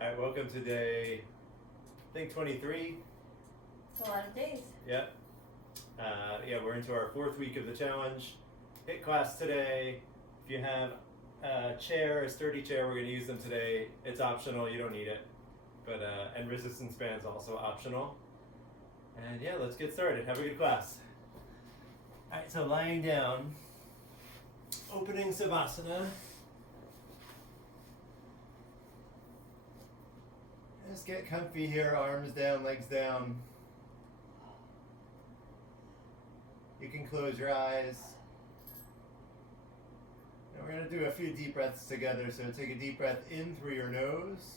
All right, welcome to day, I think 23. It's a lot of days. Yep. Yeah, we're into our 4th week of the challenge. HIIT class today. If you have a chair, a sturdy chair, we're going to use them today. It's optional, you don't need it. But and resistance bands also optional. And yeah, let's get started. Have a good class. All right, so lying down, opening Savasana. Just get comfy here, arms down, legs down. You can close your eyes. And we're going to do a few deep breaths together. So take a deep breath in through your nose.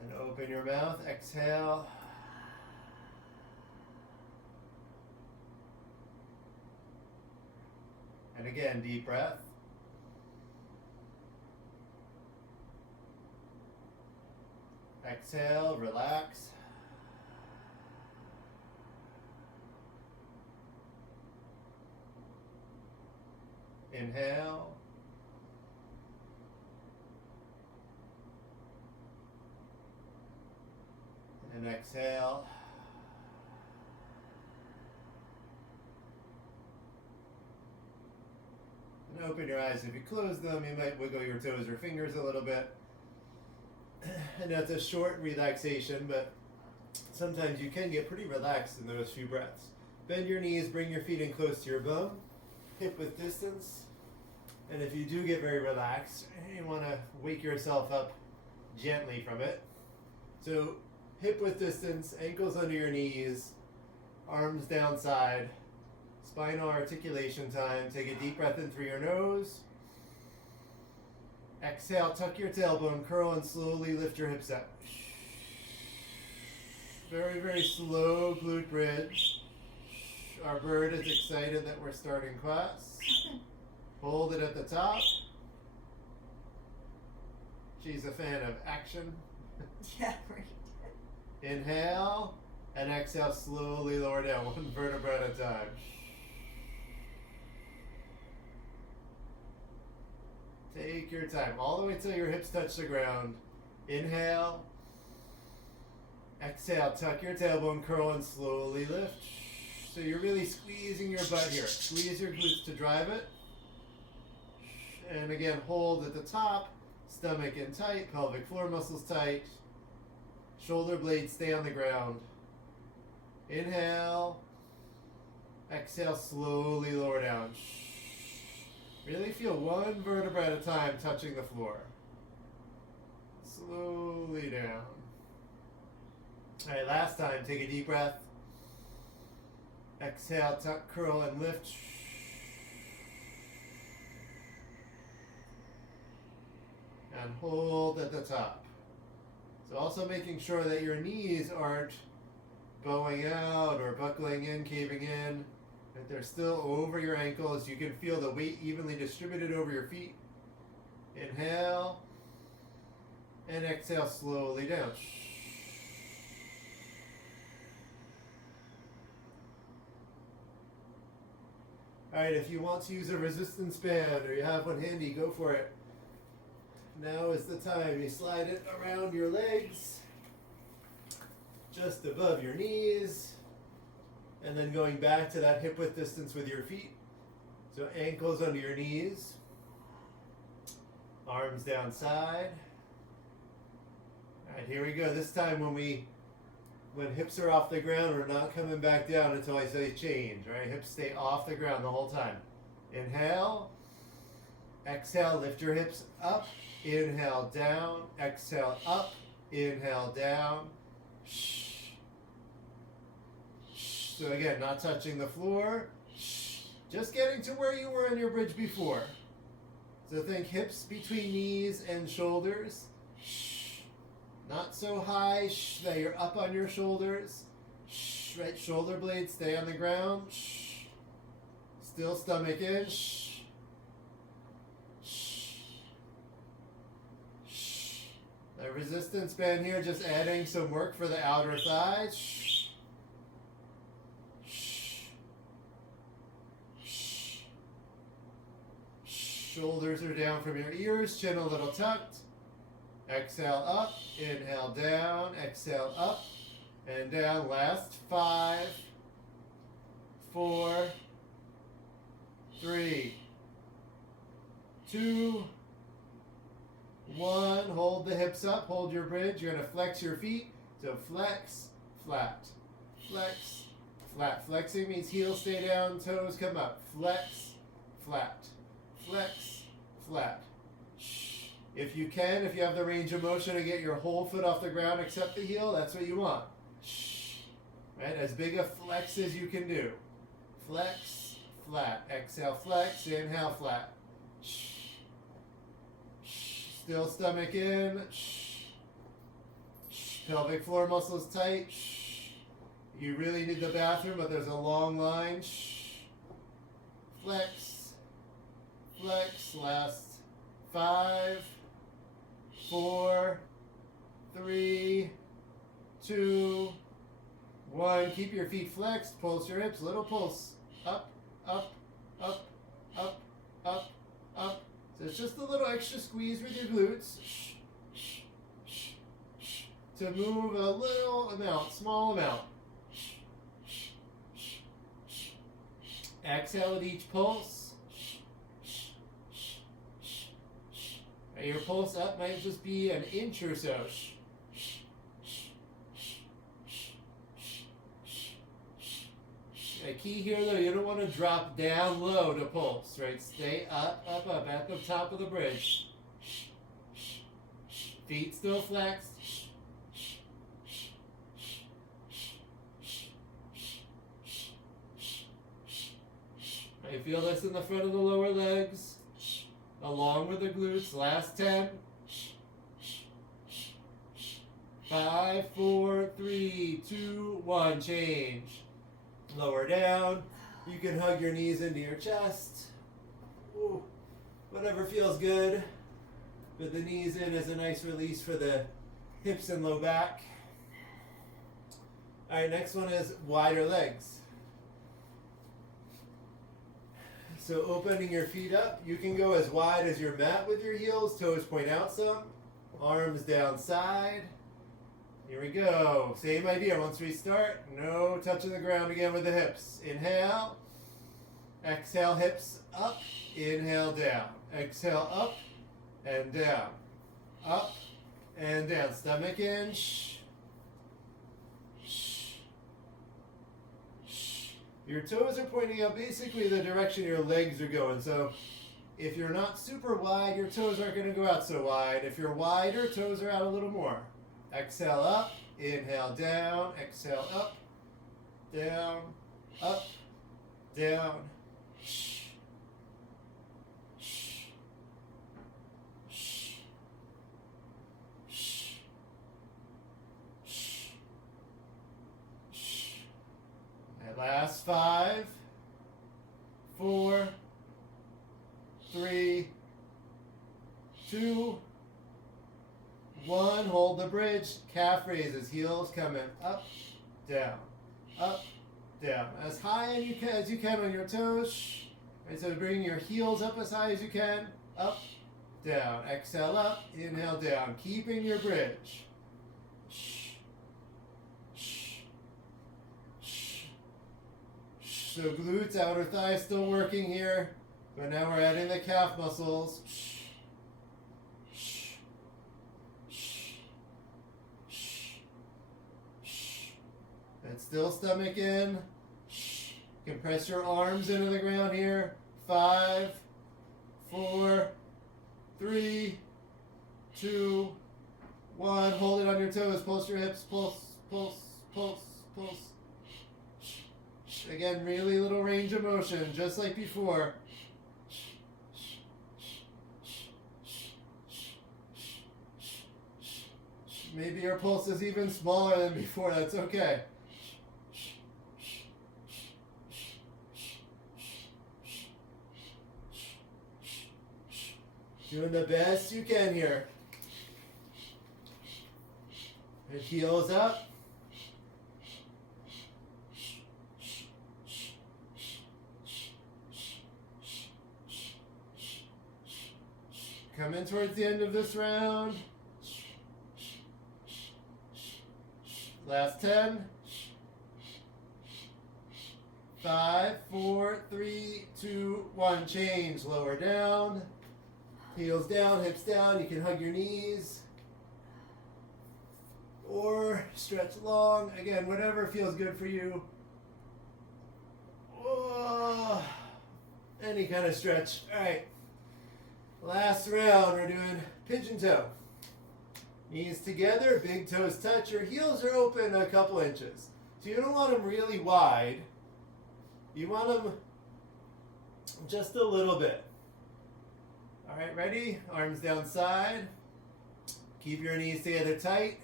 And open your mouth, exhale. And again, deep breath. Exhale, relax. Inhale. And exhale. And open your eyes. If you close them, you might wiggle your toes or fingers a little bit. And that's a short relaxation, but sometimes you can get pretty relaxed in those few breaths. Bend your knees, bring your feet in close to your bum, hip width distance. And if you do get very relaxed, you want to wake yourself up gently from it. So hip width distance, ankles under your knees, arms down side, spinal articulation time. Take a deep breath in through your nose. Exhale, tuck your tailbone, curl, and slowly lift your hips up. Very, very slow glute bridge. Our bird is excited that we're starting class. Hold it at the top. She's a fan of action. Yeah, right. Inhale, and exhale, slowly lower down, one vertebra at a time. Take your time, all the way till your hips touch the ground. Inhale. Exhale, tuck your tailbone, curl, and slowly lift. So you're really squeezing your butt here. Squeeze your glutes to drive it. And again, hold at the top. Stomach in tight, pelvic floor muscles tight. Shoulder blades stay on the ground. Inhale. Exhale, slowly lower down. Really feel one vertebra at a time touching the floor. Slowly down. All right, last time, take a deep breath. Exhale, tuck, curl, and lift. And hold at the top. So also making sure that your knees aren't bowing out or buckling in, caving in. That they're still over your ankles. You can feel the weight evenly distributed over your feet. Inhale. And exhale slowly down. Alright, if you want to use a resistance band or you have one handy, go for it. Now is the time. You slide it around your legs, just above your knees. And then going back to that hip width distance with your feet. So ankles under your knees. Arms down side. All right, here we go. This time when hips are off the ground, we're not coming back down until I say change, right? Hips stay off the ground the whole time. Inhale. Exhale, lift your hips up. Inhale, down. Exhale, up. Inhale, down. So again, not touching the floor, just getting to where you were in your bridge before. So think hips between knees and shoulders. Not so high that you're up on your shoulders. Right, shoulder blades stay on the ground. Still stomach in. The resistance band here, just adding some work for the outer thighs. Shoulders are down from your ears, chin a little tucked. Exhale up, inhale down, exhale up and down. Last 5, 4, 3, 2, 1. Hold the hips up, hold your bridge. You're going to flex your feet. So flex, flat, flex, flat. Flexing means heels stay down, toes come up. Flex, flat, flex, flat. If you can, if you have the range of motion to get your whole foot off the ground except the heel, that's what you want. Right? As big a flex as you can do. Flex, flat. Exhale, flex. Inhale, flat. Still stomach in. Pelvic floor muscles tight. You really need the bathroom, but there's a long line. Flex, flex. Last 5, 4, 3, 2, 1. Keep your feet flexed. Pulse your hips. Little pulse. Up, up, up, up, up, up. So it's just a little extra squeeze with your glutes to move a little amount, small amount. Exhale at each pulse. Your pulse up might just be an inch or so. A key here though, you don't want to drop down low to pulse, right? Stay up, up, up at the top of the bridge. Feet still flexed. You feel this in the front of the lower legs, along with the glutes. Last 10. 5, 4, 3, 2, 1. Change. Lower down. You can hug your knees into your chest. Ooh, whatever feels good. Put the knees in as a nice release for the hips and low back. All right, next one is wider legs. So opening your feet up, you can go as wide as your mat with your heels, toes point out some, arms down side. Here we go. Same idea. Once we start, no touching the ground again with the hips. Inhale. Exhale, hips up. Inhale, down. Exhale, up and down. Up and down. Stomach in. Your toes are pointing out basically the direction your legs are going. So if you're not super wide, your toes aren't going to go out so wide. If you're wider, toes are out a little more. Exhale up, inhale down, exhale up, down, up, down. And last 5, 4, 3, 2, 1. Hold the bridge. Calf raises. Heels coming up, down, up, down. As high as you can on your toes. Right, so bring your heels up as high as you can. Up, down. Exhale up. Inhale down. Keeping your bridge. So glutes, outer thighs still working here. But now we're adding the calf muscles. And still stomach in. Compress your arms into the ground here. 5, 4, 3, 2, 1. Hold it on your toes. Pulse your hips. Pulse, pulse, pulse, pulse. Again, really little range of motion, just like before. Maybe your pulse is even smaller than before. That's okay. Doing the best you can here. And heels up. coming towards the end of this round. Last 10. 5, 4, 3, 2, 1. Change. Lower down. Heels down, hips down. You can hug your knees. Or stretch long. Again, whatever feels good for you. Oh, any kind of stretch. All right. Last round, we're doing pigeon toe. Knees together, big toes touch. Your heels are open a couple inches. So you don't want them really wide. You want them just a little bit. All right, ready? Arms down side. Keep your knees together tight.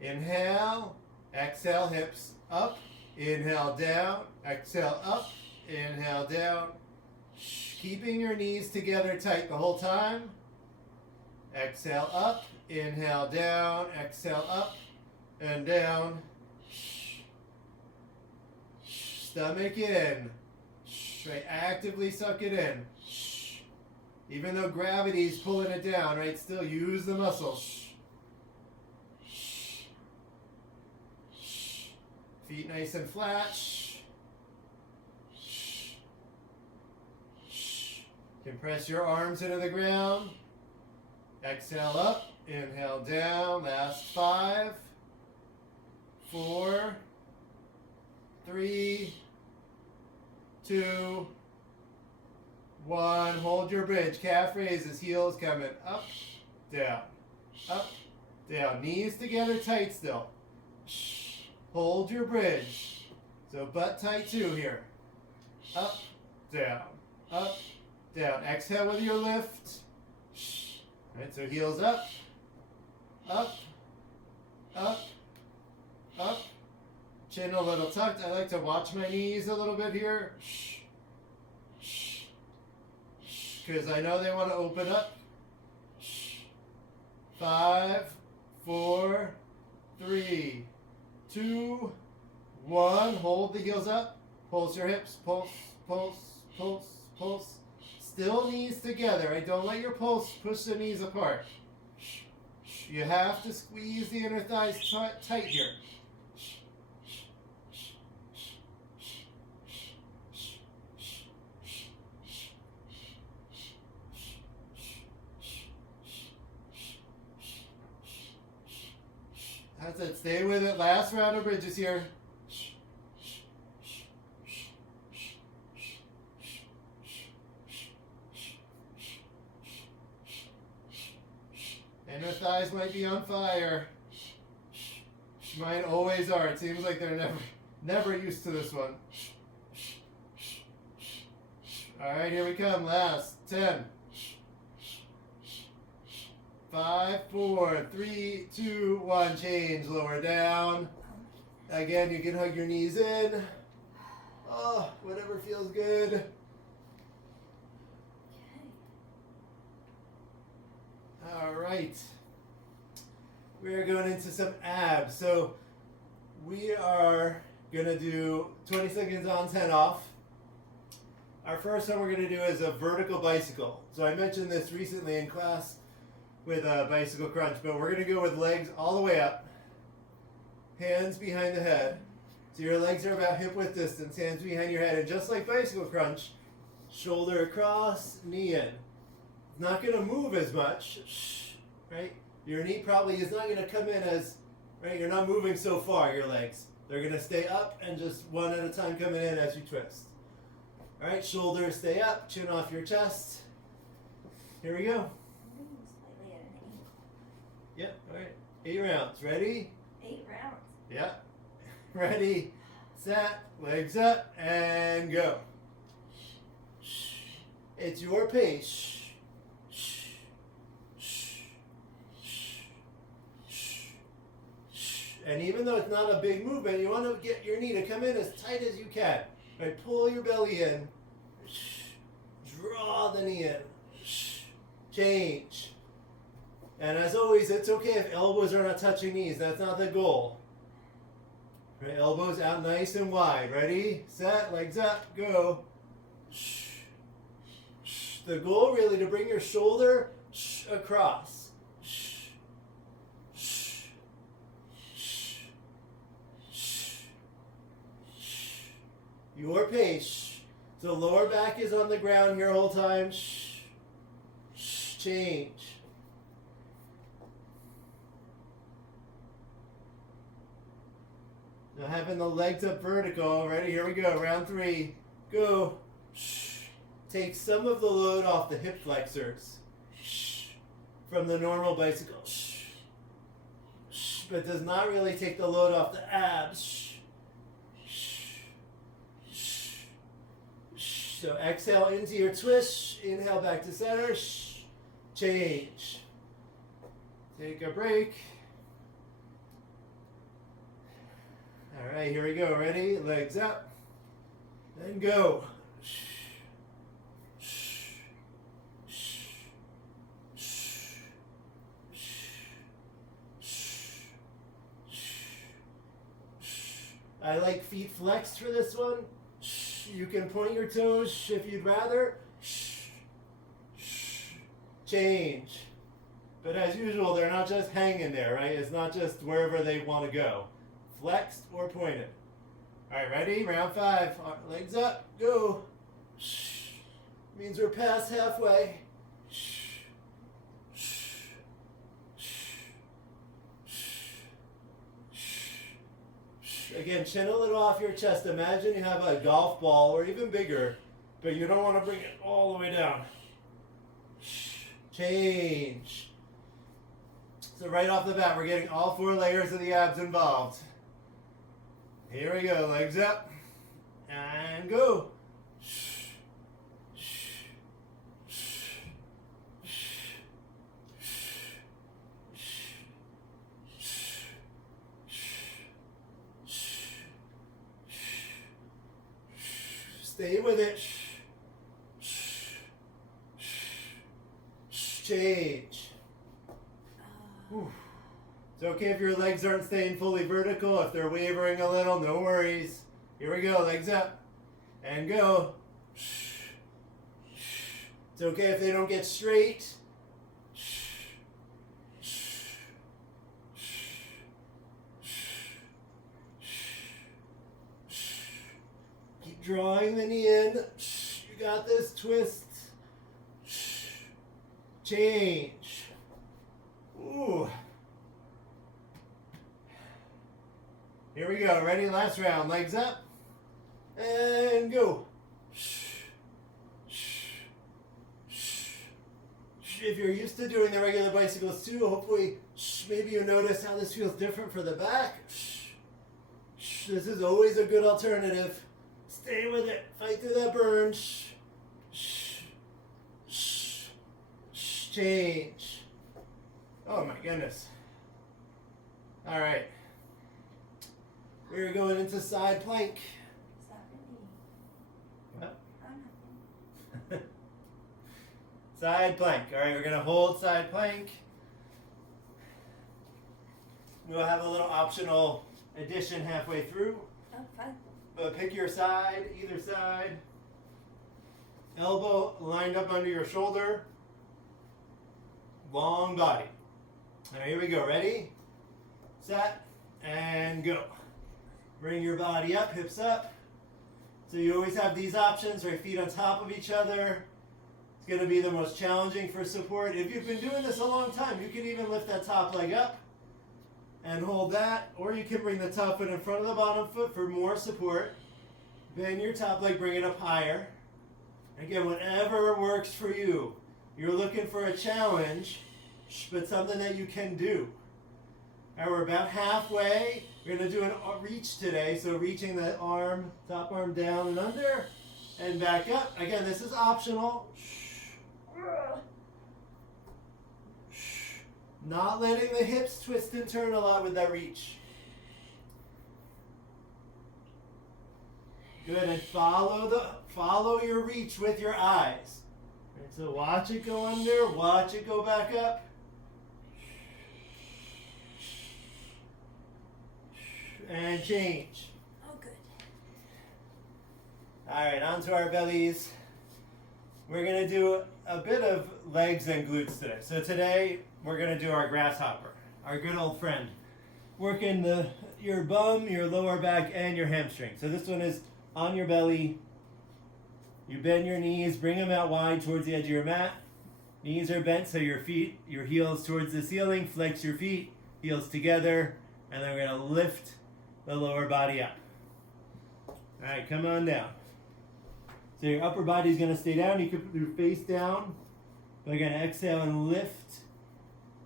Inhale. Exhale, hips up. Inhale, down. Exhale, up. Inhale, down. Keeping your knees together tight the whole time. Exhale, up. Inhale, down. Exhale, up and down. Stomach in. Right, actively suck it in. Even though gravity's pulling it down, right? Still use the muscles. Feet nice and flat. Compress your arms into the ground. Exhale up. Inhale down. Last 5, 4, 3, 2, 1. Hold your bridge. Calf raises. Heels coming up, down, up, down. Knees together tight still. Hold your bridge. So butt tight too here. Up, down, up, down. Exhale with your lift. All right, so heels up, up, up, up. Chin a little tucked. I like to watch my knees a little bit here. Because I know they want to open up. 5, 4, 3, 2, 1. Hold the heels up. Pulse your hips. Pulse, pulse, pulse, pulse. Still knees together. Right? Don't let your pulse push the knees apart. You have to squeeze the inner thighs tight here. That's it. Stay with it. Last round of bridges here. Inner thighs might be on fire. Mine always are. It seems like they're never used to this one. All right, here we come. Last 10. 5, 4, 3, 2, 1. Change. Lower down. Again, you can hug your knees in. Oh, whatever feels good. All right. We are going into some abs. So we are going to do 20 seconds on, 10 off. Our first one we're going to do is a vertical bicycle. So I mentioned this recently in class with a bicycle crunch, but we're going to go with legs all the way up, hands behind the head. So your legs are about hip width distance, hands behind your head, and just like bicycle crunch, shoulder across, knee in. It's not going to move as much, right? Your knee probably is not going to come in as, right? You're not moving so far, your legs. They're going to stay up and just one at a time coming in as you twist. All right, shoulders stay up, chin off your chest. Here we go. Slightly at an angle. Yep, all right. 8 rounds. Ready? 8 rounds. Yep. Ready, set, legs up, and go. It's your pace. And even though it's not a big movement, you want to get your knee to come in as tight as you can. Right, pull your belly in. Draw the knee in. Change. And as always, it's okay if elbows are not touching knees. That's not the goal. Right, elbows out nice and wide. Ready, set, legs up, go. The goal really to bring your shoulder across. Your pace. So lower back is on the ground here whole time. Change. Now having the legs up vertical. Ready? Here we go. Round 3. Go. Take some of the load off the hip flexors from the normal bicycle. But does not really take the load off the abs. So exhale into your twist. Inhale back to center. Change. Take a break. All right, here we go. Ready? Legs up. And go. I like feet flexed for this one. You can point your toes if you'd rather. Change. But as usual, they're not just hanging there, right? It's not just wherever they want to go. Flexed or pointed. All right, ready? Round 5. Legs up. Go. Means we're past halfway. Again, chin a little off your chest. Imagine you have a golf ball or even bigger, but you don't want to bring it all the way down. Change. So right off the bat, we're getting all 4 layers of the abs involved. Here we go. Legs up. And go. Stay with it. Change. It's okay if your legs aren't staying fully vertical. If they're wavering a little, no worries. Here we go. Legs up. And go. It's okay if they don't get straight. Keep drawing the knee in. You got this. Twist. Change. Ooh. Here we go. Ready? Last round. Legs up. And go. If you're used to doing the regular bicycles too, hopefully maybe you notice how this feels different for the back. This is always a good alternative. Stay with it. Fight through that burn. Change. Oh my goodness. All right. We're going into side plank. Stop it. What? Oh, nothing. Side plank. All right, we're going to hold side plank. We'll have a little optional addition halfway through. Oh, fine. But pick your side, either side. Elbow lined up under your shoulder. Long body. All right, here we go. Ready? Set. And go. Bring your body up, hips up. So you always have these options, right? Feet on top of each other. It's going to be the most challenging for support. If you've been doing this a long time, you can even lift that top leg up and hold that. Or you can bring the top foot in front of the bottom foot for more support. Bend your top leg, bring it up higher. Again, whatever works for you. You're looking for a challenge, but something that you can do. All right, we're about halfway. We're going to do a reach today. So reaching the arm, top arm down and under, and back up. Again, this is optional. Not letting the hips twist and turn a lot with that reach. Good, and follow your reach with your eyes. And so watch it go under, watch it go back up. And change. Oh, good. All right, onto our bellies. We're going to do a bit of legs and glutes today. So today we're going to do our grasshopper, our good old friend. Working your bum, your lower back, and your hamstring. So this one is on your belly. You bend your knees, bring them out wide towards the edge of your mat. Knees are bent so your heels towards the ceiling. Flex your feet, heels together, and then we're going to lift the lower body up. All right, come on down. So your upper body is going to stay down. You can put your face down. We're going to exhale and lift.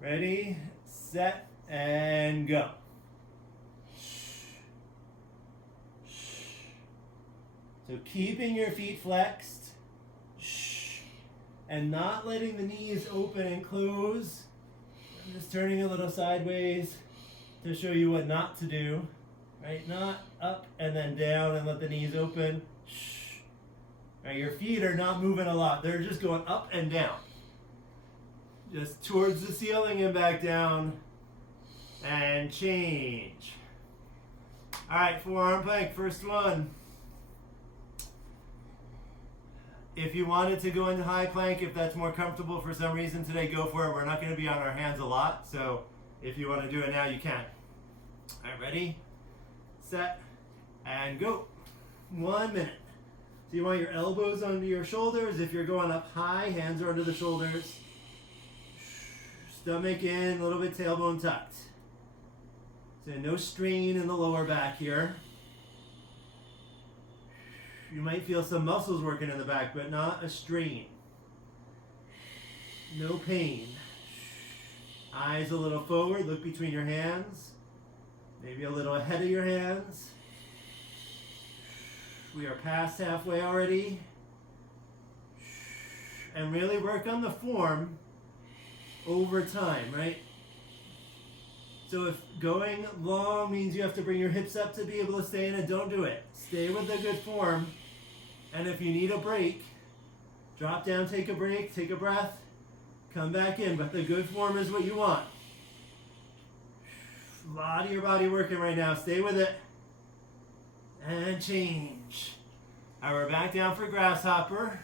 Ready, set, and go. So keeping your feet flexed and not letting the knees open and close. I'm just turning a little sideways to show you what not to do. Right? Not up and then down and let the knees open. Right, your feet are not moving a lot. They're just going up and down. Just towards the ceiling and back down. And change. All right, forearm plank, first one. If you wanted to go into high plank, if that's more comfortable for some reason today, go for it. We're not going to be on our hands a lot, so if you want to do it now, you can. All right, ready, set, and go. 1 minute. So you want your elbows under your shoulders. If you're going up high, hands are under the shoulders. Stomach in, a little bit tailbone tucked. So no strain in the lower back here. You might feel some muscles working in the back, but not a strain. No pain. Eyes a little forward, look between your hands. Maybe a little ahead of your hands. We are past halfway already. And really work on the form over time, right? So if going long means you have to bring your hips up to be able to stay in it, don't do it. Stay with the good form. And if you need a break, drop down, take a break, take a breath, come back in. But the good form is what you want. A lot of your body working right now. Stay with it. And change. All right, we're back down for grasshopper.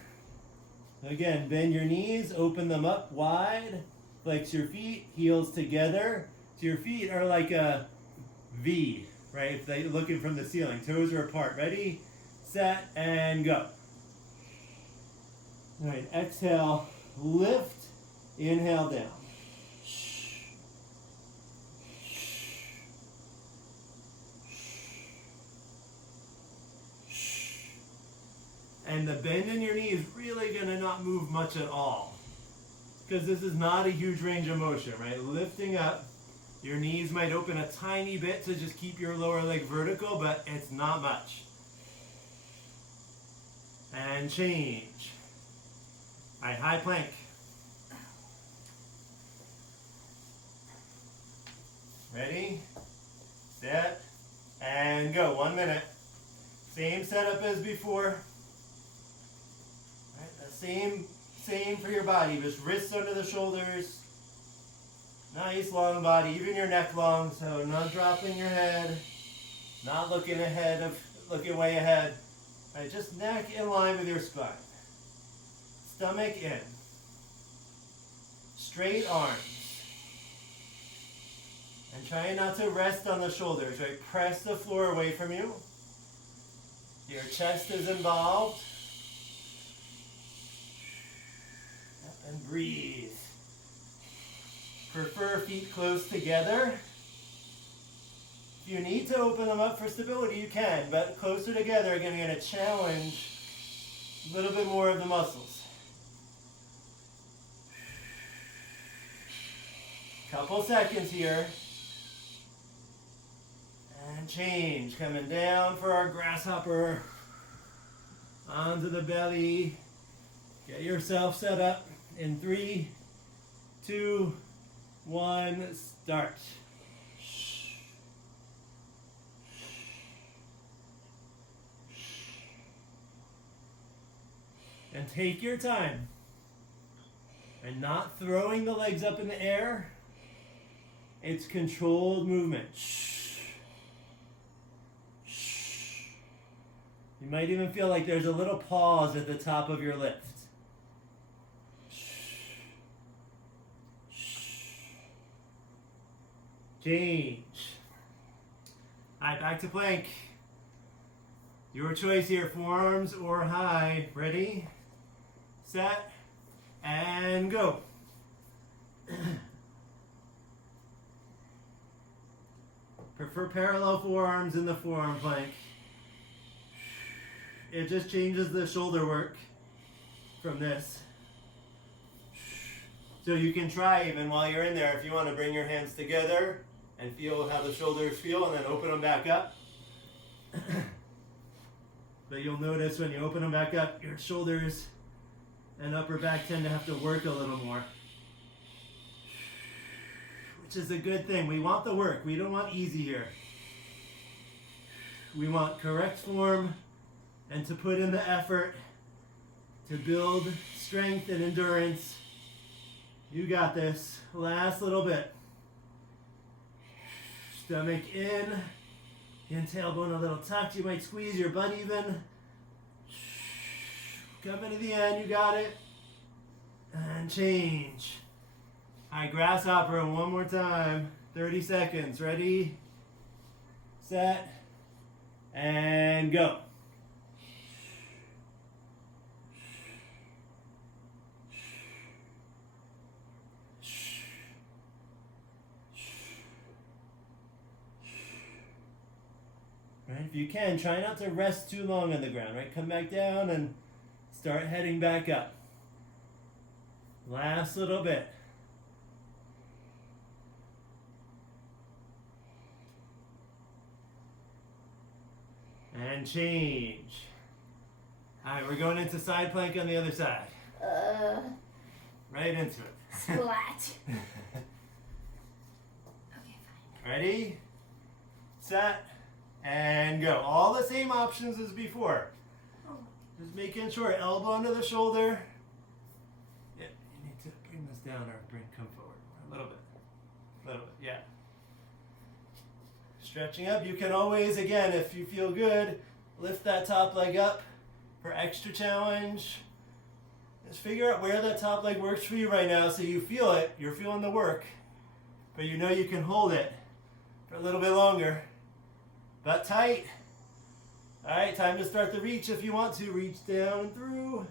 Again, bend your knees, open them up wide, flex your feet, heels together. So your feet are like a V, right? If they're looking from the ceiling, toes are apart. Ready, set, and go. All right, exhale, lift, inhale down. And the bend in your knee is really going to not move much at all, because this is not a huge range of motion, right? Lifting up, your knees might open a tiny bit to just keep your lower leg vertical, but it's not much. And change. All right, high plank. Ready, set, and go. 1 minute. Same setup as before. Same for your body, just wrists under the shoulders. Nice long body, even your neck long, so not dropping your head, not looking way ahead. All right, just neck in line with your spine. Stomach in. Straight arms. And try not to rest on the shoulders, right? Press the floor away from you. Your chest is involved. And breathe. Prefer feet close together. If you need to open them up for stability, you can, but closer together, again, you're going to challenge a little bit more of the muscles. Couple seconds here. And change. Coming down for our grasshopper. Onto the belly. Get yourself set up. In 3, 2, 1, start. And take your time. And not throwing the legs up in the air. It's controlled movement. You might even feel like there's a little pause at the top of your lift. change. All right, back to plank. Your choice here, forearms or high. Ready, set, and go. Prefer parallel forearms in the forearm plank. It just changes the shoulder work from this. So you can try even while you're in there if you want to bring your hands together and feel how the shoulders feel and then open them back up. But you'll notice when you open them back up, your shoulders and upper back tend to have to work a little more. Which is a good thing. We want the work. We don't want easy here. We want correct form and to put in the effort to build strength and endurance. You got this. Last little bit. Stomach in. Tailbone a little tucked. You might squeeze your butt even. Coming to the end. You got it. And change. All right, Grasshopper one more time. 30 seconds. Ready, set, and go. Right, if you can, try not to rest too long on the ground, right? Come back down and start heading back up. Last little bit. And change. All right, we're going into side plank on the other side. Right into it. Splat. Okay, fine. Ready, set, and go. All the same options as before. Just making sure elbow under the shoulder. Yeah, you need to bring this down or come forward a little bit. A little bit, yeah. Stretching up. You can always, again, if you feel good, lift that top leg up for extra challenge. Just figure out where that top leg works for you right now so you feel it. You're feeling the work, but you know you can hold it for a little bit longer. Butt tight. All right, time to start the reach if you want to. Reach down and through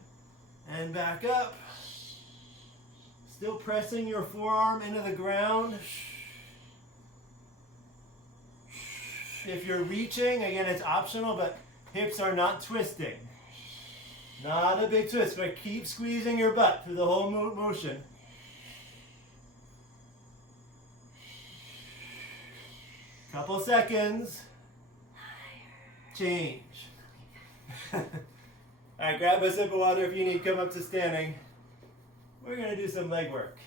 and back up. Still pressing your forearm into the ground. If you're reaching, again, it's optional, but hips are not twisting. Not a big twist, but keep squeezing your butt through the whole motion. Couple seconds. Change. All right, grab a sip of water if you need. Come up to standing. We're going to do some leg work.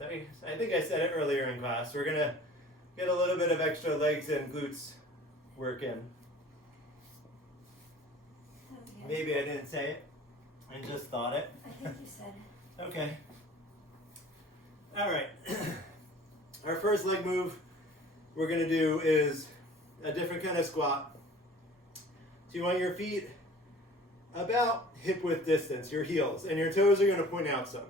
I think I said it earlier in class. We're going to get a little bit of extra legs and glutes work in. Maybe I didn't say it. I just thought it. I think you said it. Okay. All right. Our first leg move we're going to do is a different kind of squat. So you want your feet about hip width distance, your heels, and your toes are going to point out some.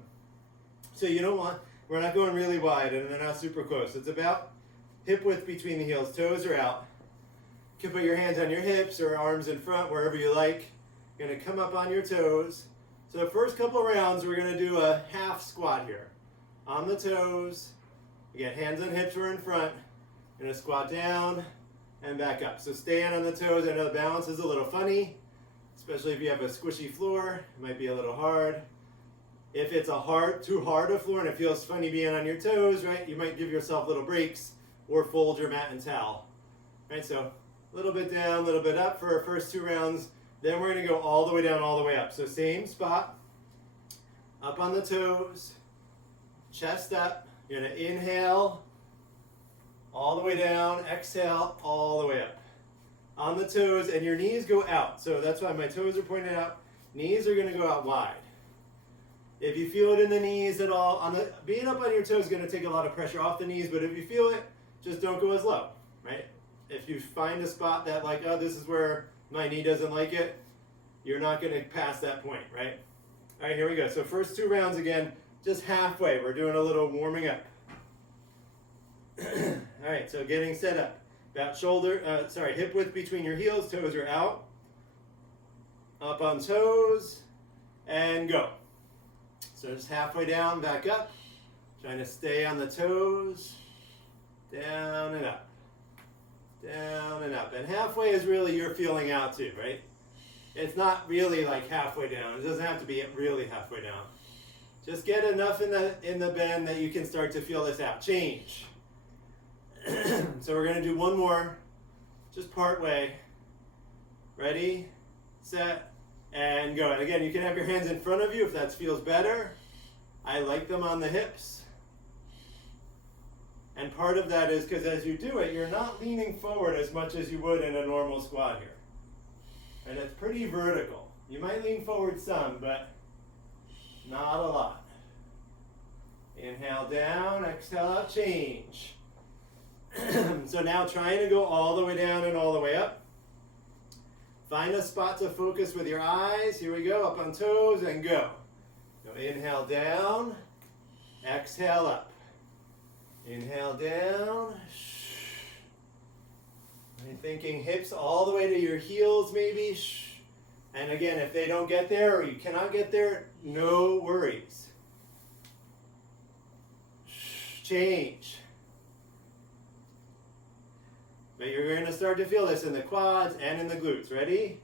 So you don't want, we're not going really wide and they're not super close. It's about hip width between the heels. Toes are out. You can put your hands on your hips or arms in front, wherever you like. You're going to come up on your toes. So the first couple rounds, we're going to do a half squat here. On the toes. Again, hands on hips, we're in front. Going to squat down and back up. So staying on the toes. I know the balance is a little funny, especially if you have a squishy floor. It might be a little hard. If it's too hard a floor and it feels funny being on your toes, right, you might give yourself little breaks or fold your mat and towel. Right, so a little bit down, a little bit up for our first two rounds. Then we're going to go all the way down, all the way up. So same spot, up on the toes, chest up. You're going to inhale, all the way down, exhale, all the way up. On the toes, and your knees go out. So that's why my toes are pointed out. Knees are going to go out wide. If you feel it in the knees at all, being up on your toes is going to take a lot of pressure off the knees, but if you feel it, just don't go as low, right? If you find a spot that like, oh, this is where my knee doesn't like it, you're not going to pass that point, right? All right, here we go. So first two rounds again, just halfway. We're doing a little warming up. All right, so getting set up. About hip width between your heels, toes are out. Up on toes, and go. So just halfway down, back up. Trying to stay on the toes. Down and up. Down and up. And halfway is really you're feeling out too, right? It's not really like halfway down. It doesn't have to be really halfway down. Just get enough in the bend that you can start to feel this out. Change. So we're going to do one more, just part way. Ready, set, and go. And again, you can have your hands in front of you if that feels better. I like them on the hips. And part of that is because as you do it, you're not leaning forward as much as you would in a normal squat here. And it's pretty vertical. You might lean forward some, but not a lot. Inhale down, exhale out, change. So now trying to go all the way down and all the way up. Find a spot to focus with your eyes. Here we go, up on toes and go. Go inhale down, exhale up. Inhale down. And thinking hips all the way to your heels maybe. And again, if they don't get there or you cannot get there, no worries. Change. But you're going to start to feel this in the quads and in the glutes. Ready?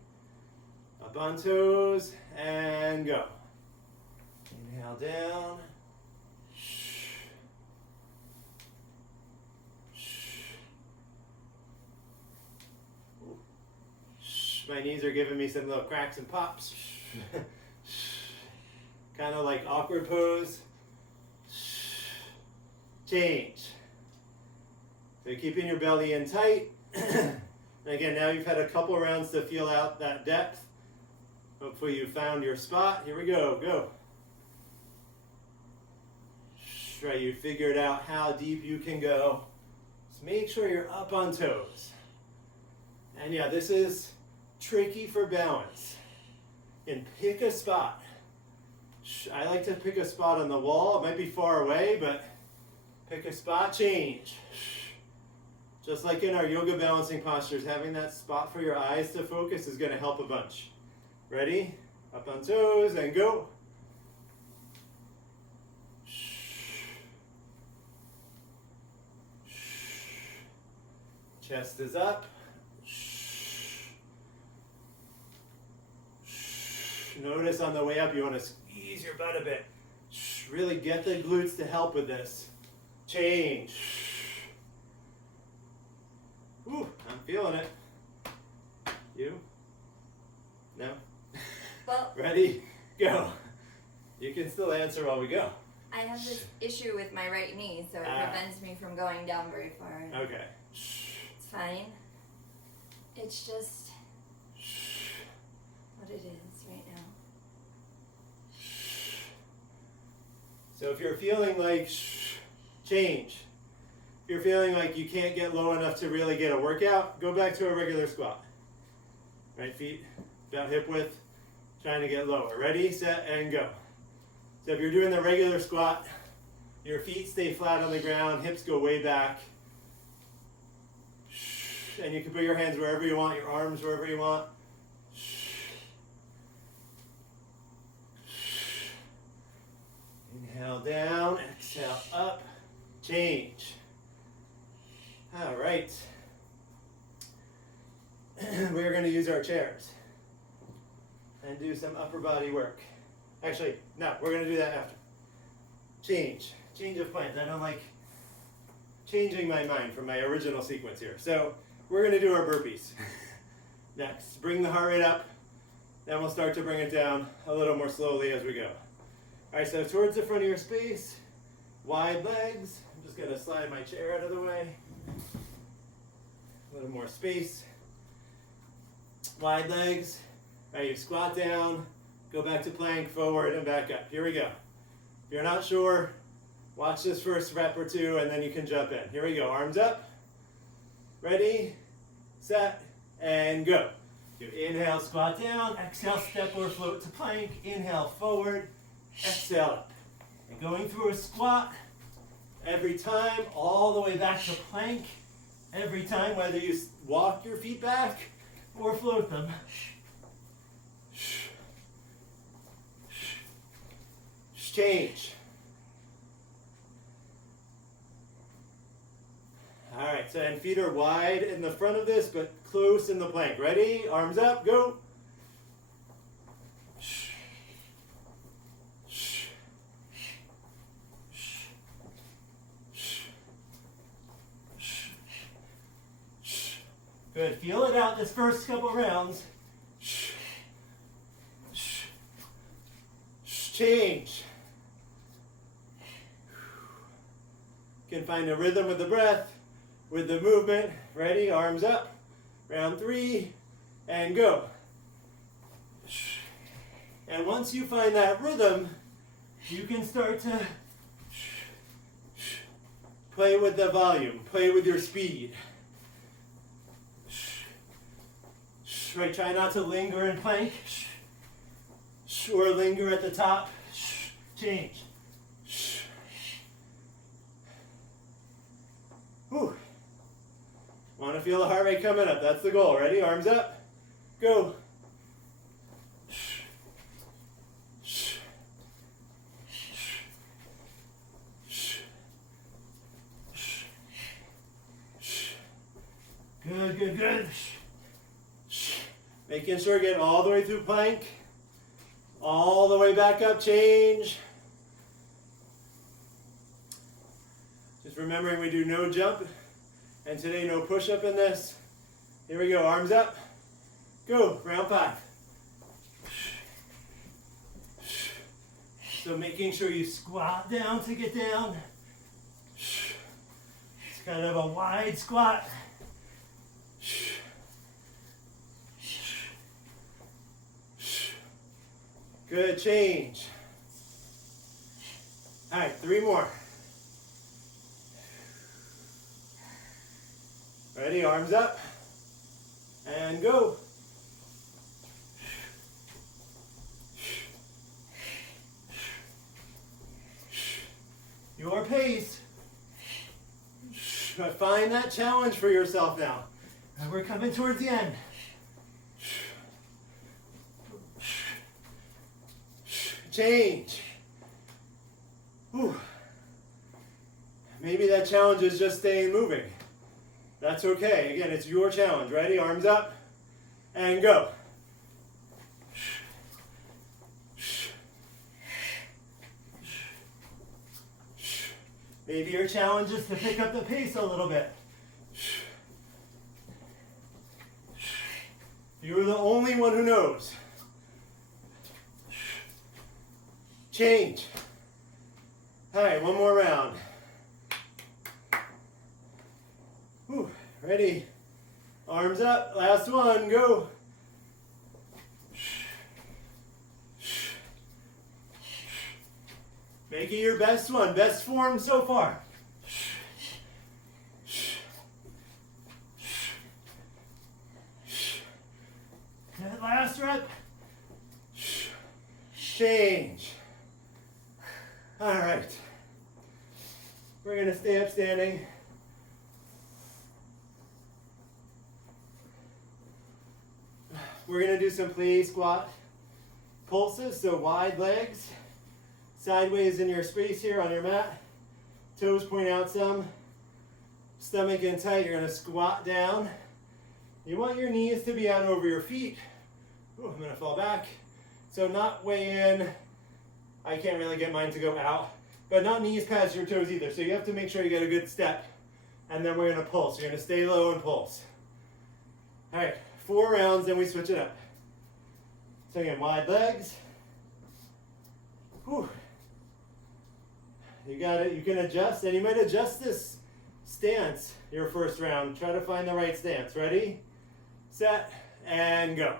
Up on toes and go. Inhale down. My knees are giving me some little cracks and pops. Kind of like awkward pose. Change. So you're keeping your belly in tight. And again, now you've had a couple rounds to feel out that depth. Hopefully you found your spot. Here we go. Go. Right, you figured out how deep you can go. Just make sure you're up on toes. And yeah, this is tricky for balance. And pick a spot. I like to pick a spot on the wall. It might be far away, but pick a spot, change. Just like in our yoga balancing postures, having that spot for your eyes to focus is going to help a bunch. Ready? Up on toes and go. Chest is up. Notice on the way up, you want to squeeze your butt a bit. Really get the glutes to help with this. Change. Ooh, I'm feeling it. You? No? Well, Ready? Go. You can still answer while we go. I have this issue with my right knee, so it prevents me from going down very far. Okay. It's fine. It's just what it is right now. So if you're feeling like change, if you're feeling like you can't get low enough to really get a workout, go back to a regular squat. Right feet about hip width, trying to get lower. Ready, set, and go. So if you're doing the regular squat, your feet stay flat on the ground, hips go way back. And you can put your hands wherever you want, your arms wherever you want. Inhale down, exhale up, change. All right. We're going to use our chairs and do some upper body work. Actually, no, we're going to do that after. Change of plans. I don't like changing my mind from my original sequence here. So we're going to do our burpees next. Bring the heart rate up, then we'll start to bring it down a little more slowly as we go. All right, so towards the front of your space, wide legs. I'm just going to slide my chair out of the way. A little more space. Wide legs. All right, you squat down, go back to plank, forward, and back up. Here we go. If you're not sure, watch this first rep or two, and then you can jump in. Here we go. Arms up. Ready, set, and go. You inhale, squat down. Exhale, step or float to plank. Inhale, forward. Exhale up. And going through a squat, Every time, all the way back to plank. Every time, whether you walk your feet back or float them. Change. All right, so and feet are wide in the front of this, but close in the plank. Ready? Arms up, go. Good, feel it out this first couple rounds. Change. You can find a rhythm with the breath, with the movement. Ready? Arms up. Round 3, and go. And once you find that rhythm, you can start to play with the volume, play with your speed. Right, try not to linger in plank, or linger at the top. Change. Whew. Want to feel the heart rate coming up. That's the goal. Ready? Arms up. Go. Good, good, good. Making sure get all the way through plank. All the way back up. Change. Just remembering we do no jump, and today no push-up in this. Here we go, arms up. Go, round 5. So making sure you squat down to get down. It's kind of a wide squat. Good, change. All right, 3 more. Ready, arms up, and go. Your pace. Find that challenge for yourself now. And we're coming towards the end. Change. Whew. Maybe that challenge is just staying moving. That's okay. Again, it's your challenge. Ready? Arms up and go. Maybe your challenge is to pick up the pace a little bit. You're the only one who knows. Change. All right, one more round. Whew. Ready? Arms up. Last one. Go. Make it your best one. Best form so far. That last rep. Change. All right. We're going to stay up standing. We're going to do some Plea squat pulses, so wide legs, sideways in your space here on your mat, toes point out some, stomach in tight. You're going to squat down. You want your knees to be out over your feet. Ooh, I'm going to fall back. So not way in. I can't really get mine to go out, but not knees past your toes either. So you have to make sure you get a good step, and then we're going to pulse. You're going to stay low and pulse. All right. 4 rounds, then we switch it up. So again, wide legs. Whew. You got it. You can adjust, and you might adjust this stance your first round. Try to find the right stance. Ready, set, and go.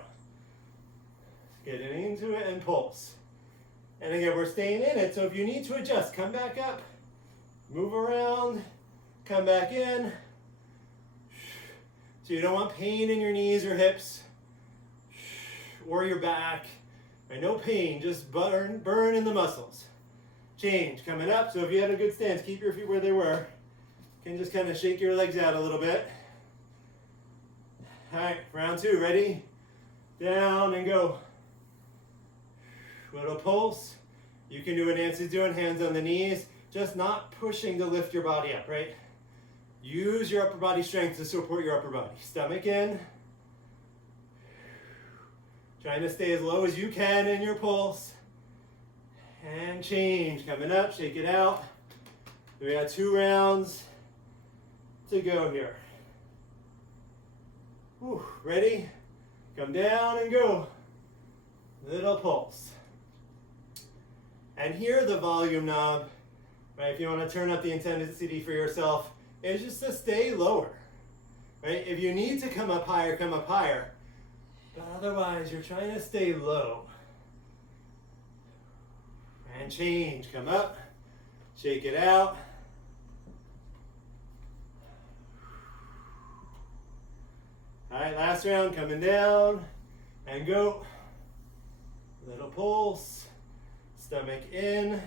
Getting into it and pulse. And again, we're staying in it, so if you need to adjust, come back up, move around, come back in. So you don't want pain in your knees or hips or your back. And no pain, just burn in the muscles. Change, coming up. So if you had a good stance, keep your feet where they were. You can just kind of shake your legs out a little bit. All right, round 2, ready? Down and go. Little pulse. You can do what Nancy's doing, hands on the knees, just not pushing to lift your body up, right? Use your upper body strength to support your upper body. Stomach in. Trying to stay as low as you can in your pulse. And change, coming up, shake it out. We got 2 rounds to go here. Whew, ready? Come down and go. Little pulse. And here the volume knob, right? If you want to turn up the intensity for yourself, is just to stay lower, right? If you need to come up higher, come up higher. But otherwise, you're trying to stay low. And change, come up, shake it out. All right, last round, coming down and go. Little pulse. Stomach in.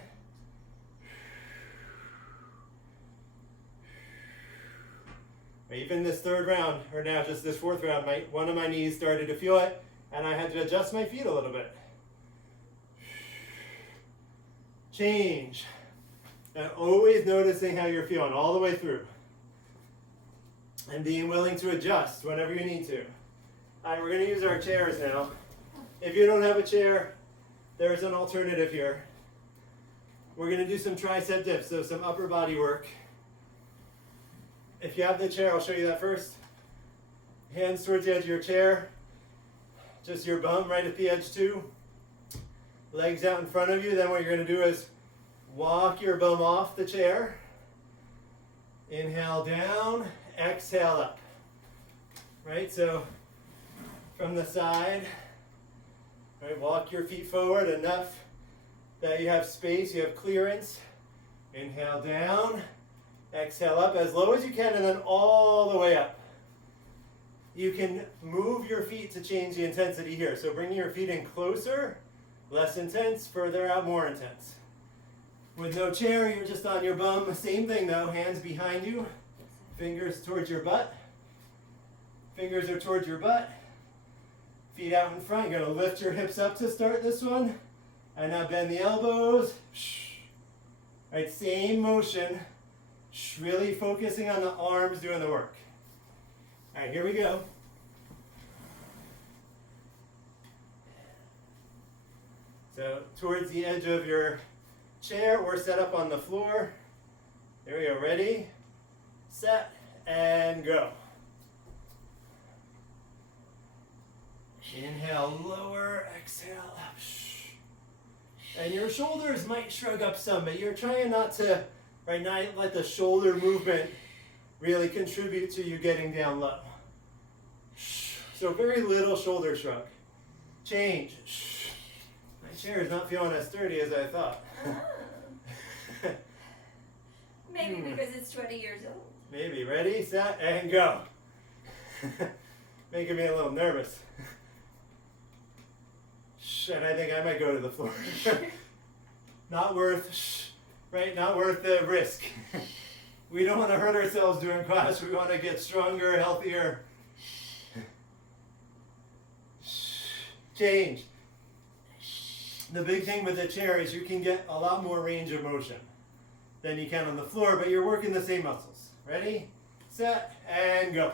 Even this 3rd round, or now just this 4th round, one of my knees started to feel it, and I had to adjust my feet a little bit. Change. And always noticing how you're feeling all the way through. And being willing to adjust whenever you need to. All right, we're going to use our chairs now. If you don't have a chair, there's an alternative here. We're going to do some tricep dips, so some upper body work. If you have the chair, I'll show you that first. Hands towards the edge of your chair. Just your bum right at the edge too. Legs out in front of you. Then what you're going to do is walk your bum off the chair. Inhale down, exhale up. Right, so from the side. Right, walk your feet forward enough that you have space, you have clearance. Inhale down, exhale up as low as you can, and then all the way up. You can move your feet to change the intensity here. So bringing your feet in closer, less intense, further out, more intense. With no chair, you're just on your bum. Same thing though, hands behind you, fingers towards your butt. Fingers are towards your butt. Feet out in front. You're going to lift your hips up to start this one. And now bend the elbows. All right, same motion. Really focusing on the arms doing the work. All right, here we go. So towards the edge of your chair or set up on the floor. There we go. Ready, set, and go. Inhale, lower, exhale, up. And your shoulders might shrug up some, but you're trying not to, right now, let the shoulder movement really contribute to you getting down low. So very little shoulder shrug. Change. My chair is not feeling as sturdy as I thought. Maybe because it's 20 years old. Maybe. Ready, set, and go. Making me a little nervous. And I think I might go to the floor. Not worth, right? Not worth the risk. We don't want to hurt ourselves doing quads. We want to get stronger, healthier. Change. The big thing with the chair is you can get a lot more range of motion than you can on the floor, but you're working the same muscles. Ready, set, and go.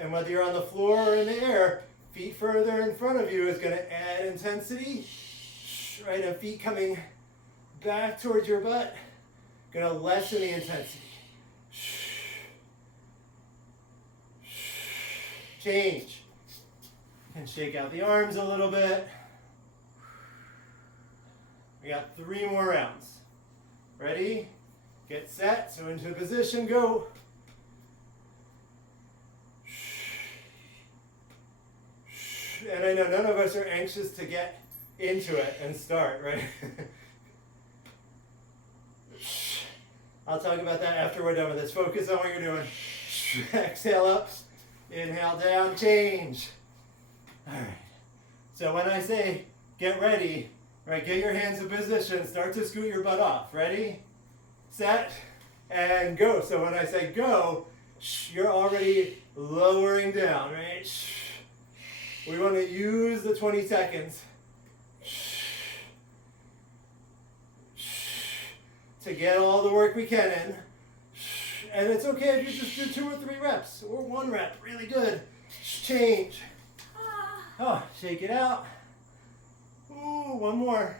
And whether you're on the floor or in the air, feet further in front of you is going to add intensity. Right, and feet coming back towards your butt, going to lessen the intensity. Change. And shake out the arms a little bit. We got 3 more rounds. Ready? Get set. So into position, go. And I know none of us are anxious to get into it and start, right? I'll talk about that after we're done with this. Focus on what you're doing. Exhale up, inhale down, change. All right. So when I say get ready, All right, get your hands in position. Start to scoot your butt off. Ready, set, and go. So when I say go, you're already lowering down, right? We want to use the 20 seconds to get all the work we can in. And it's okay if you just do 2 or 3 reps or 1 rep. Really good. Change. Oh, shake it out. Ooh, 1 more.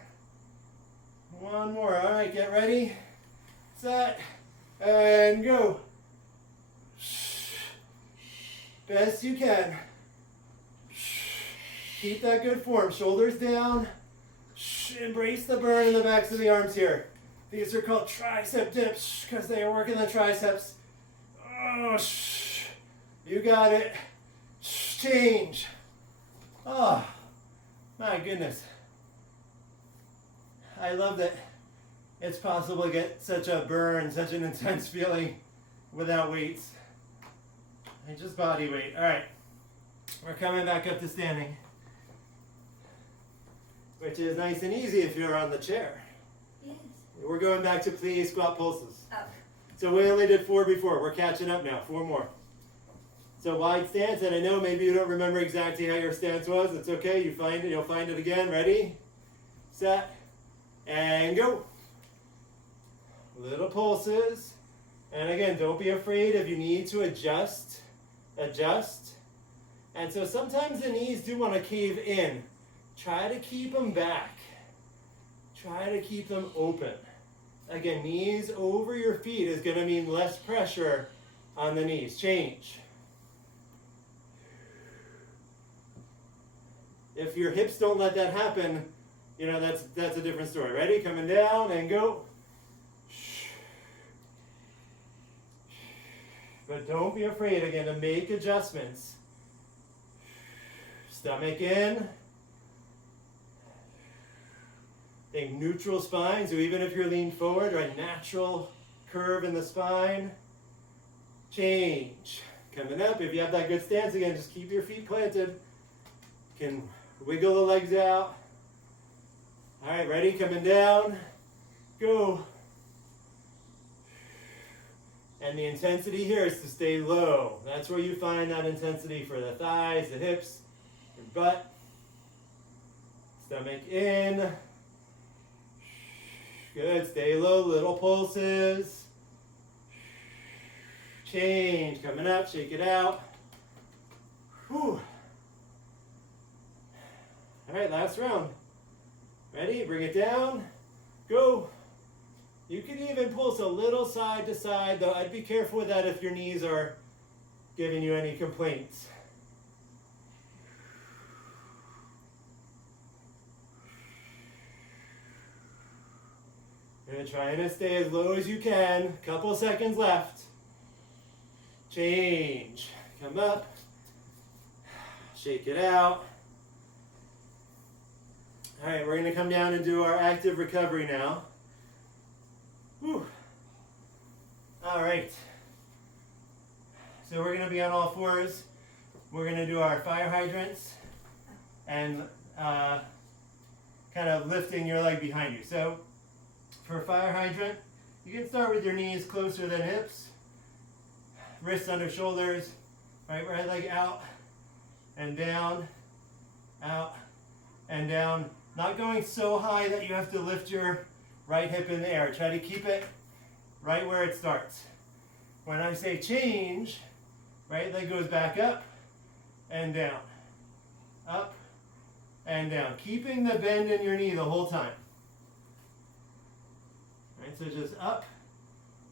1 more. All right, get ready. Set. And go. Best you can. Keep that good form. Shoulders down. Embrace the burn in the backs of the arms here. These are called Tricep Dips because they are working the triceps. Oh, you got it. Change. Oh, my goodness. I love that it's possible to get such a burn, such an intense feeling without weights. And just body weight. All right. We're coming back up to standing, which is nice and easy if you're on the chair. Yes. We're going back to Plea squat pulses. Oh. So we only did 4 before. We're catching up now. 4 more. So wide stance, and I know maybe you don't remember exactly how your stance was. It's okay. You find it. You'll find it again. Ready, set, and go. Little pulses. And again, don't be afraid if you need to adjust. Adjust. And so sometimes the knees do want to cave in. Try to keep them back. Try to keep them open. Again, knees over your feet is going to mean less pressure on the knees. Change. If your hips don't let that happen, you know, that's a different story. Ready? Coming down and go. But don't be afraid, again, to make adjustments. Stomach in. Think neutral spine, so even if you're leaned forward, right, natural curve in the spine. Change. Coming up, if you have that good stance, again, just keep your feet planted. You can wiggle the legs out. All right, ready? Coming down. Go. And the intensity here is to stay low. That's where you find that intensity for the thighs, the hips, your butt. Stomach in. Good, stay low, little pulses. Change, coming up, shake it out. Whew. All right, last round. Ready, bring it down, go. You can even pulse a little side to side, though I'd be careful with that if your knees are giving you any complaints. You're trying to stay as low as you can. Couple seconds left. Change. Come up. Shake it out. All right, we're going to come down and do our active recovery now. Whew. All right. So we're going to be on all fours. We're going to do our fire hydrants and kind of lifting your leg behind you. So for a fire hydrant, you can start with your knees closer than hips, wrists under shoulders, right leg out and down, out and down. Not going so high that you have to lift your right hip in the air. Try to keep it right where it starts. When I say change, right leg goes back up and down, up and down. Keeping the bend in your knee the whole time. Right, so just up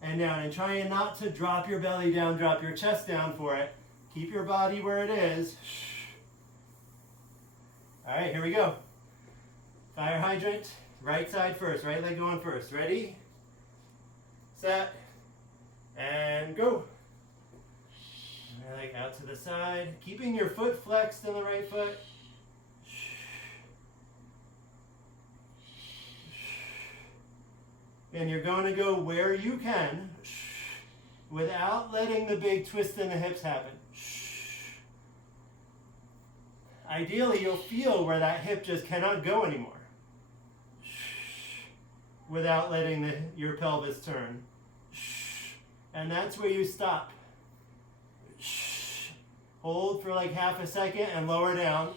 and down, and trying not to drop your belly down, drop your chest down for it. Keep your body where it is. All right, here we go. Fire hydrant, right side first, right leg going first. Ready, set, and go. Right leg out to the side, keeping your foot flexed in the right foot. And you're going to go where you can without letting the big twist in the hips happen. Ideally, you'll feel where that hip just cannot go anymore. without letting your pelvis turn. And that's where you stop. Hold for like half a second and lower down.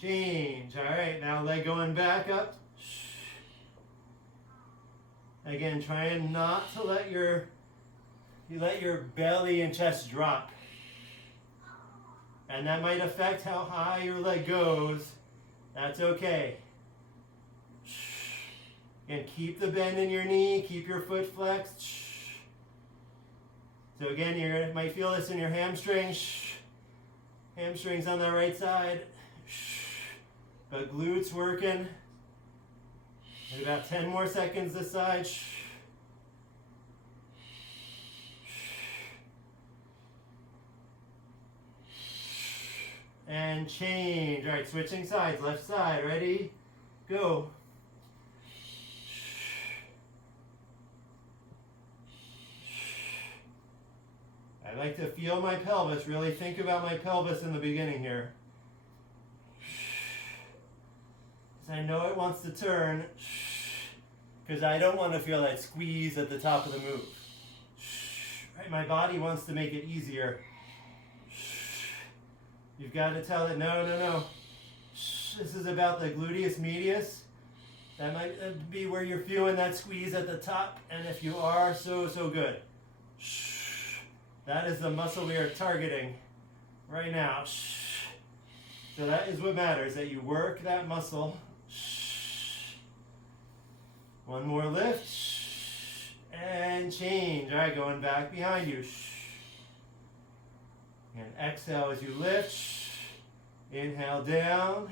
Change. All right, now leg going back up. Again, trying not to let your belly and chest drop. And that might affect how high your leg goes. That's okay. And keep the bend in your knee, keep your foot flexed. So again, you might feel this in your hamstrings. Hamstrings on the right side. But glutes working. And about 10 more seconds this side. And change. All right, switching sides. Left side. Ready? Go. I like to feel my pelvis. Really think about my pelvis in the beginning here. I know it wants to turn because I don't want to feel that squeeze at the top of the move. Right, my body wants to make it easier. You've got to tell it, no. This is about the gluteus medius. That might be where you're feeling that squeeze at the top, and if you are, so good. That is the muscle we are targeting right now. So that is what matters, that you work that muscle. One more lift. And change. All right, going back behind you. And exhale as you lift. Inhale down.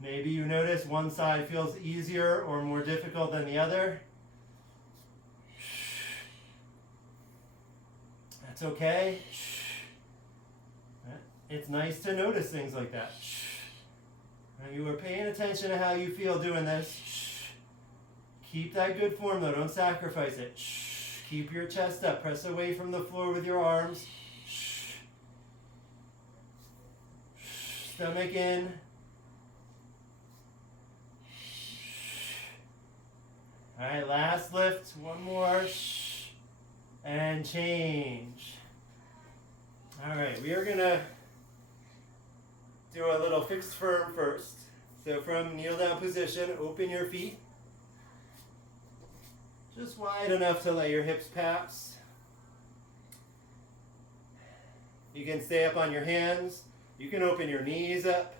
Maybe you notice one side feels easier or more difficult than the other. That's okay. It's nice to notice things like that. You are paying attention to how you feel doing this. Keep that good form though, don't sacrifice it. Keep your chest up, press away from the floor with your arms. Stomach in. All right, last lift, one more. And change. All right, we are gonna do a little fixed firm first. So from kneel down position, open your feet. Just wide enough to let your hips pass. You can stay up on your hands. You can open your knees up.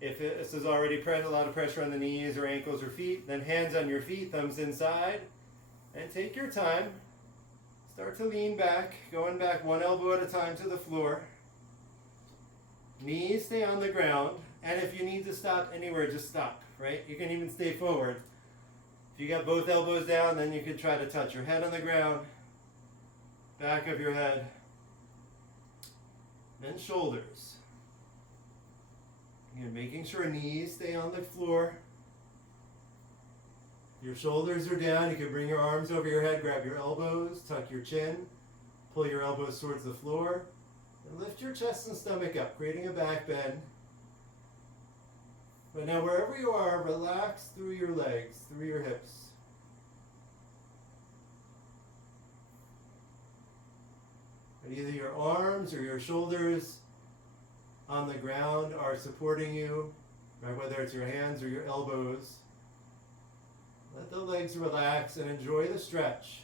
If this is already a lot of pressure on the knees or ankles or feet, then hands on your feet, thumbs inside. And take your time. Start to lean back, going back one elbow at a time to the floor. Knees stay on the ground, and if you need to stop anywhere, just stop, right? You can even stay forward. If you got both elbows down, then you can try to touch your head on the ground, back of your head, then shoulders. Again, making sure knees stay on the floor. Your shoulders are down, you can bring your arms over your head, grab your elbows, tuck your chin, pull your elbows towards the floor. And lift your chest and stomach up, creating a back bend. But now wherever you are, relax through your legs, through your hips. And either your arms or your shoulders on the ground are supporting you, right? Whether it's your hands or your elbows. Let the legs relax and enjoy the stretch.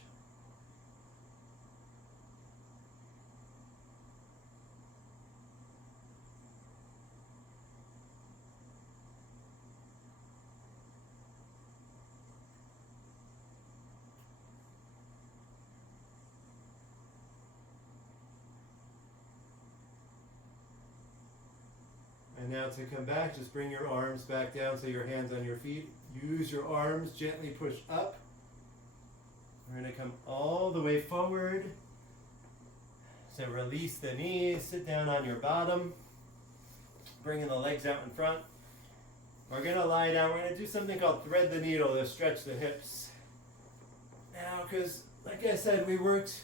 And now to come back, just bring your arms back down so your hands on your feet. Use your arms, gently push up. We're going to come all the way forward. So release the knees, sit down on your bottom. Bringing the legs out in front. We're going to lie down. We're going to do something called thread the needle to stretch the hips. Now, because like I said, we worked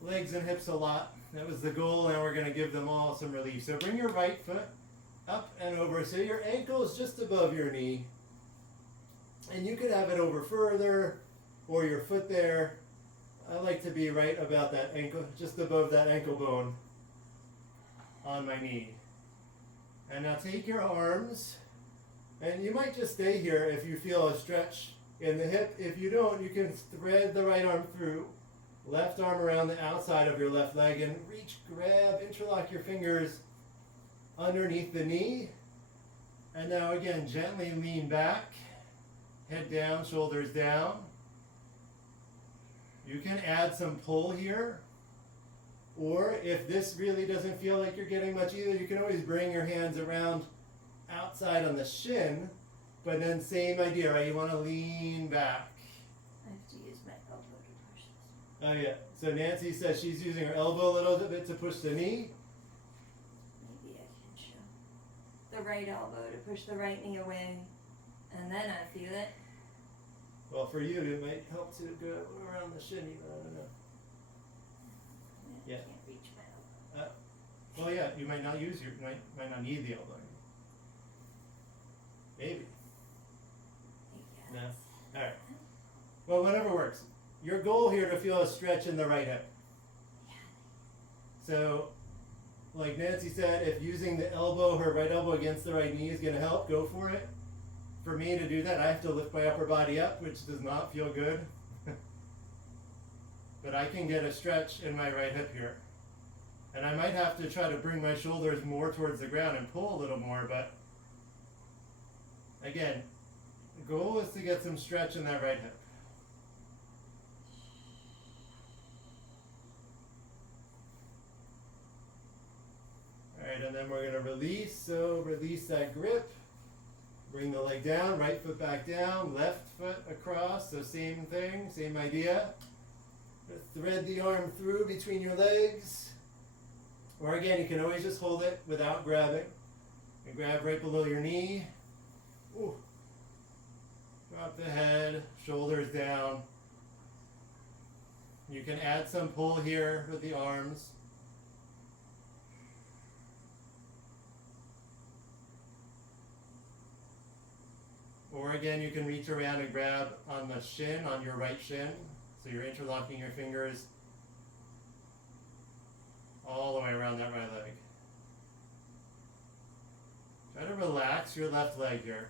legs and hips a lot. That was the goal, and we're going to give them all some relief. So bring your right foot up and over. So your ankle is just above your knee. And you could have it over further, or your foot there. I like to be right about that ankle, just above that ankle bone on my knee. And now take your arms, and you might just stay here if you feel a stretch in the hip. If you don't, you can thread the right arm through, left arm around the outside of your left leg, and reach, grab, interlock your fingers underneath the knee. And now again, gently lean back, head down, shoulders down. You can add some pull here. Or if this really doesn't feel like you're getting much either, you can always bring your hands around outside on the shin, but then same idea, right? You want to lean back. I have to use my elbow to push this. Oh yeah, so Nancy says she's using her elbow a little bit to push the knee. Maybe I can show the right elbow to push the right knee away, and then I feel it. Well, for you, it might help to go around the shin even, I don't know. Yeah. I can't reach my elbow. Well, yeah, you might not might not need the elbow. Maybe. No. All right. Well, whatever works. Your goal here to feel a stretch in the right hip. Yeah. So, like Nancy said, if using the elbow, her right elbow against the right knee is going to help, go for it. For me to do that, I have to lift my upper body up, which does not feel good. But I can get a stretch in my right hip here. And I might have to try to bring my shoulders more towards the ground and pull a little more, but again, the goal is to get some stretch in that right hip. Alright, and then we're going to release. So release that grip. Bring the leg down, right foot back down, left foot across. So same thing, same idea. Thread the arm through between your legs. Or again, you can always just hold it without grabbing. And grab right below your knee. Ooh. Drop the head, shoulders down. You can add some pull here with the arms. Or again, you can reach around and grab on the shin, on your right shin. So you're interlocking your fingers all the way around that right leg. Try to relax your left leg here.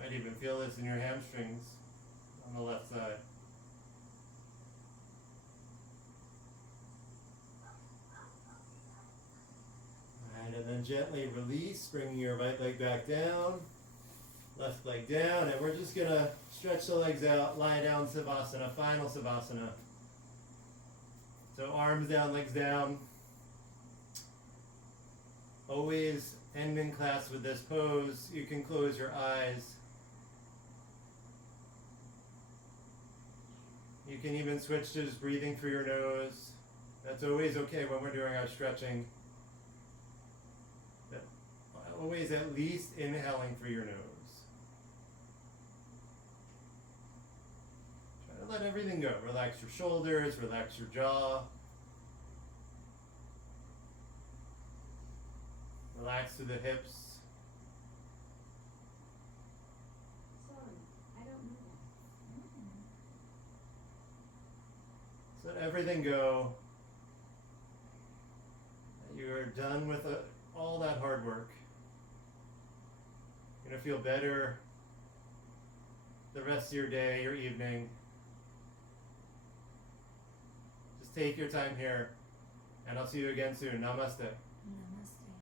Might even feel this in your hamstrings on the left side. Alright, and then gently release, bringing your right leg back down, left leg down, and we're just going to stretch the legs out, lie down, Savasana, final Savasana. So arms down, legs down. Always end in class with this pose. You can close your eyes. You can even switch to just breathing through your nose. That's always okay when we're doing our stretching. But always at least inhaling through your nose. Try to let everything go. Relax your shoulders, relax your jaw. Relax through the hips. Let everything go. You are done with all that hard work. You're going to feel better the rest of your day, your evening. Just take your time here, and I'll see you again soon. Namaste. Namaste.